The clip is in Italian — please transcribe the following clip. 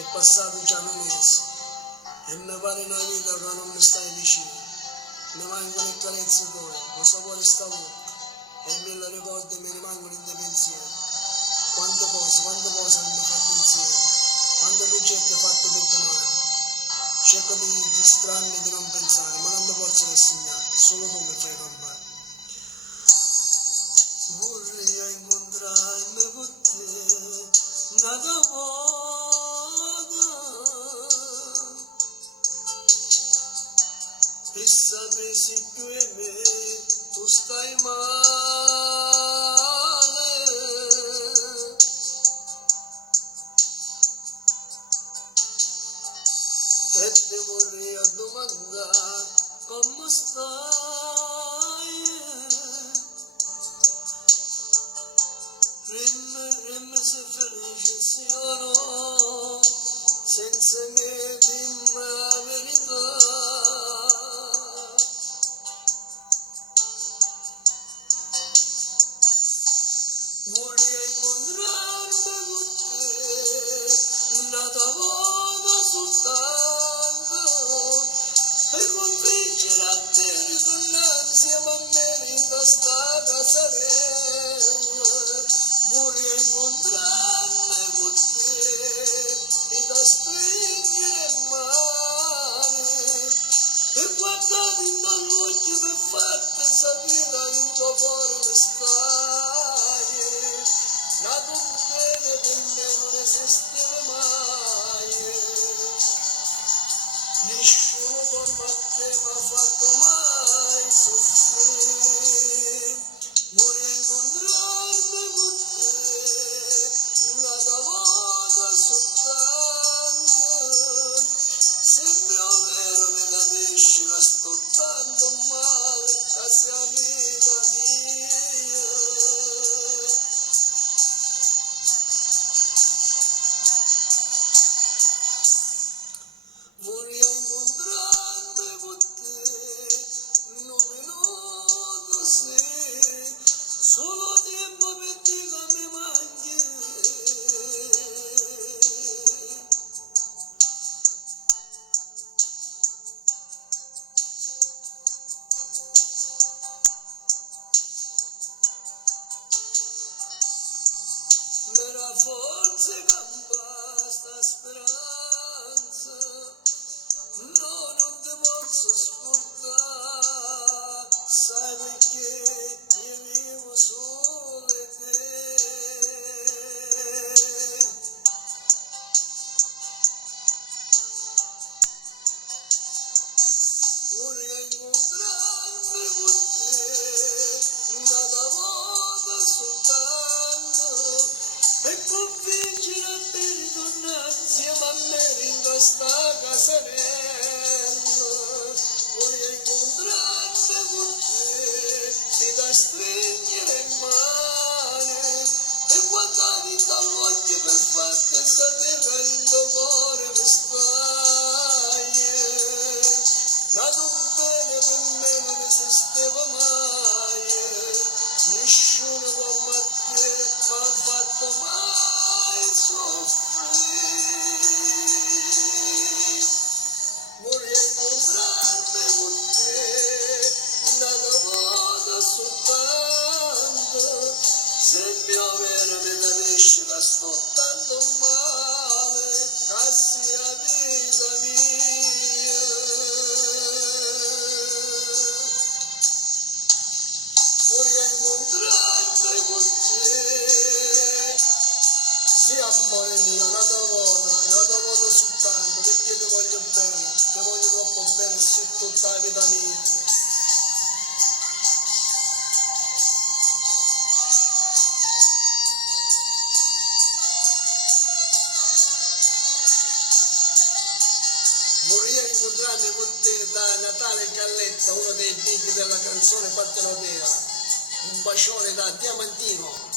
è passato già un mese e mi pare una vita che non mi stai vicino. Mi mancano le carezze tue, lo sapore stavolta e i mille ricordi mi rimangono in dei pensieri. Quante cose abbiamo fatto insieme, quante progetti fatte per domani. Cerco di distrarmi e di non pensare, ma non mi posso rassegnare, solo tu mi fai campare. Vorrei incontrarmi con te, nata volta, e sapessi più di me, tu stai male, e ti vorrei domandare come stai. Rimmi se felice siano, senza me dimmi la verità. Vorrei incontrarmi con te, nata volta soltanto, per convincere a te ritornare insieme a me in questa casarella. Vorrei incontrarmi con te e da stringere in mano e guardarti dall'occhio per farti sapere in tuo cuore mi stai. Nato bene per me non esisteva mai, nessuno come a te mi ha fatto mai soffrire. Vorrei incontrarmi con te, nata volta soltanto, se mio vero mi capisci ma sto tanto male, quasi la vita mia. Vorrei incontrarmi con te, non mi noto se solo tempo per te che mi manchi. Mera forza campa sta speranza, no, non ti posso scordare, sai perché io vivo solo di te. Vorrei incontrarmi con te, nata volta soltanto, e convincere a te ritornare insieme a me in questa casarella. Vorrei incontrarmi con te e da stringere in mano e guardarti dall'occhio per farti sapere in tuo cuore mi stai. Nato bene per me non esisteva mai, nessuno come a te mi ha fatto mai soffrire. Vorrei incontrarmi con te, nata volta soltanto, se il mio vero mi capisci che sto tanto male, quasi la vita mia. Vorrei incontrarmi con te, sì amore mio, nata volta soltanto, perché ti voglio bene, ti voglio troppo bene, sei tutta la vita mia. Vorrei incontrarmi con te da Natale Galletta, uno dei big della canzone partenopea. Un bacione da Diamantino.